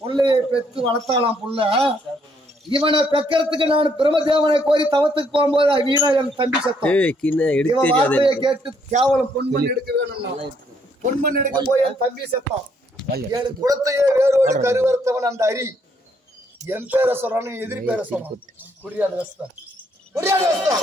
புள்ளையை பெற்று வளர்த்தாலாம் புள்ள. இவனை பெக்கிறதுக்கு நான் பிரம்மதேவனை கோரி தவத்துக்கு போகும்போது வீணா என் தம்பி சத்தம் இவன் வார்த்தையை கேட்டு கேவலம் பொன்மண் எடுக்க வேணும்னா பொன்மண் எடுக்க போய் என் தம்பி சத்தம் என் குலத்தையே வேரோடு கருவறுத்தவன் அந்த அரி என் பேரை சொல்றான்னு எதிரி பேரை சொல்றான். புரியாத வஸ்தான் புரியாத வஸ்தான்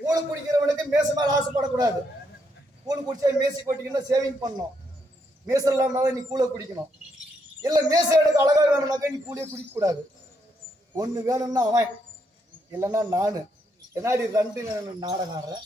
கூழ் குடிக்கிறவனுக்கு மேச மேல ஆசைப்படக்கூடாது. கூழ் குடிச்சா மேசி கொட்டிக்கணும், சேவிங் பண்ணணும். மேசம் இல்லாம நீ கூழ குடிக்கணும். இல்ல மேச எடுக்க அழகா வேணும்னாக்கா நீ கூழிய குடிக்க கூடாது. ஒண்ணு வேணும்னா அவன் இல்லைன்னா நானு என்னாடி ரெண்டு நாடகம் ஆடுறேன்.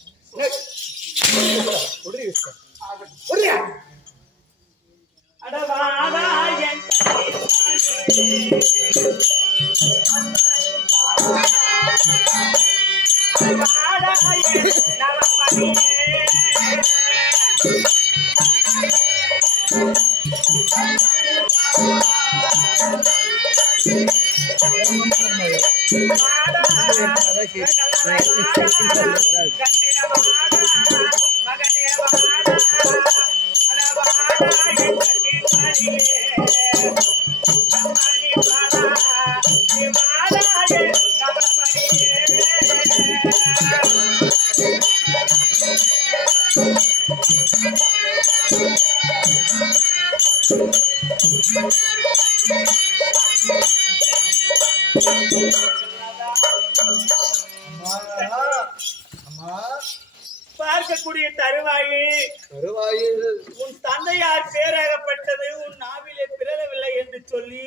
பார்க்கக்கூடிய தருவாயில் உன் தந்தையார் பேராகப்பட்டது உன் நாவிலே பிறழவில்லை என்று சொல்லி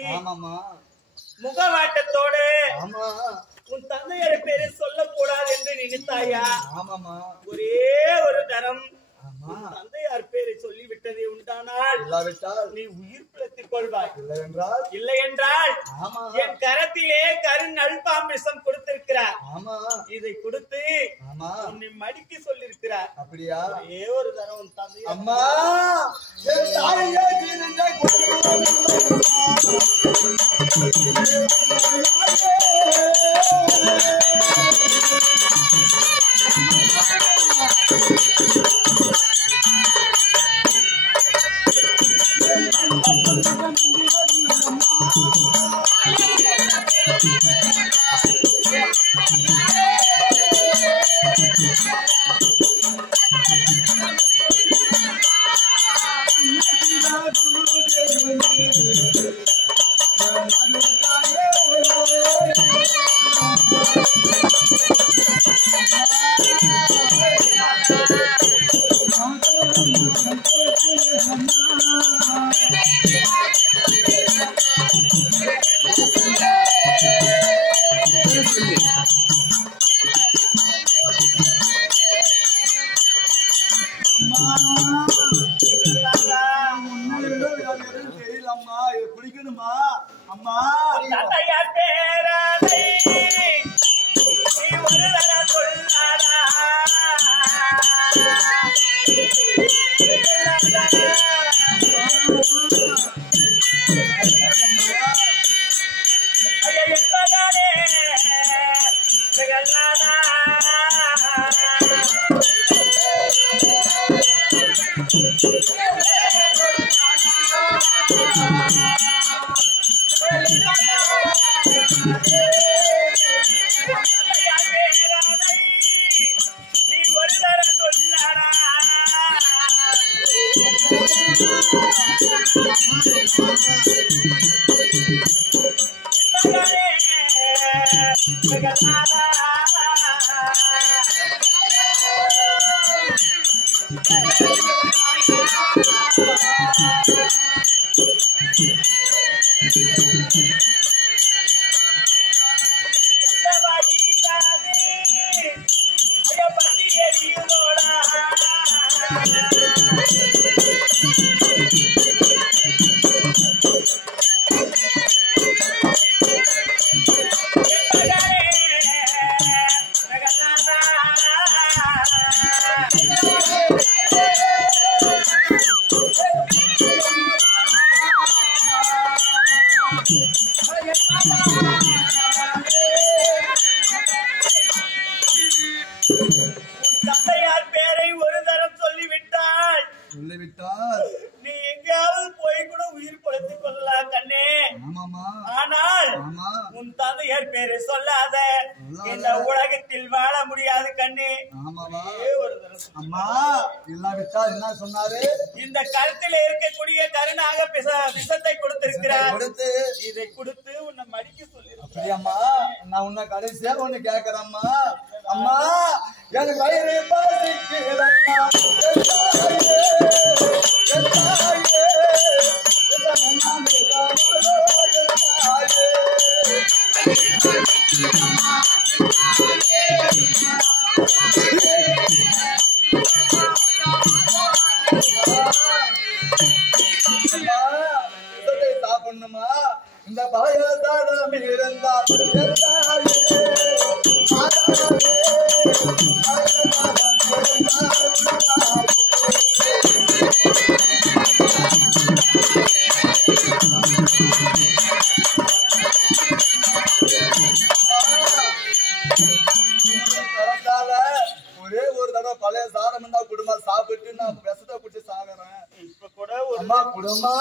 முகவாட்டத்தோடு உன் தந்தையார் பேரை சொல்லக்கூடாது என்று நினைத்தாயா? ஒரே ஒரு தரம் தந்தையார் பேரை சொல்லிவிட்டதே உண்டானால் நீ உயிர் பிழைத்துக் கொள்வாய். இல்லை என்றால் என் கரத்திலே கருநல்பாம்பிசம் கொடுத்திருக்கிறார். இதை கொடுத்து உன்னை மடிக்க சொல்லிருக்கிறார். அப்படியா? ஒரே ஒரு தரம் உன் தந்தையார் அம்மா குடிக்கணுமா? அம்மா தந்தையார் பேரலை நீ ஒரு தர சொல்லாதா? நீ ஒரு தர சொல்லாதா? தந்தையார் பேரை ஒரு தரம் சொல்லிவிட்டால் நீ எங்கேயாவது போய் கூட உயிர் பொழைத்துக் கொள்ளலாம் கண்ணே. ஆனால் உன் தந்தையார் பேரை சொல்லாத, இந்த உலகத்தில் வாழ முடியாது கண்ணே. என்ன சொன்னாரு? இந்த கருத்தில் இருக்கக்கூடிய கருணாக விஷத்தை கொடுத்திருக்கிறார். இதை கொடுத்து உன்னை மடிக்க சொல்லிருக்கேன். நான் உன்னை கடைசியா ஒண்ணு கேக்குறேம்மா. அம்மா எனக்கு வயிறு பசிக்குதம்மா. சாப்பிடணுமா? இந்த பாயசாதம் இருந்தா ஒரே ஒரு தடவை பழைய சாதம் இருந்தா குடும்பம் சாப்பிட்டு நான் விஷத்தை குடிச்சு சாகுறேன். இப்ப கூட அம்மா குடும்பமா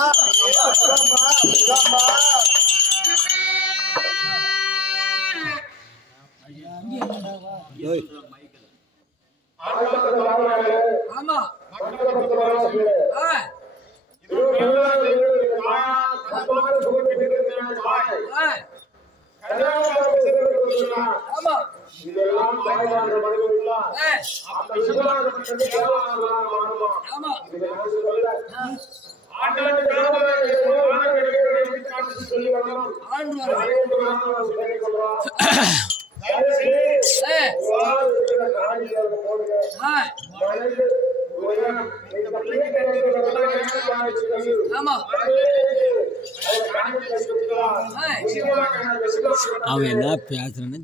ஆமா அவன் என்ன பேசுறேன்னு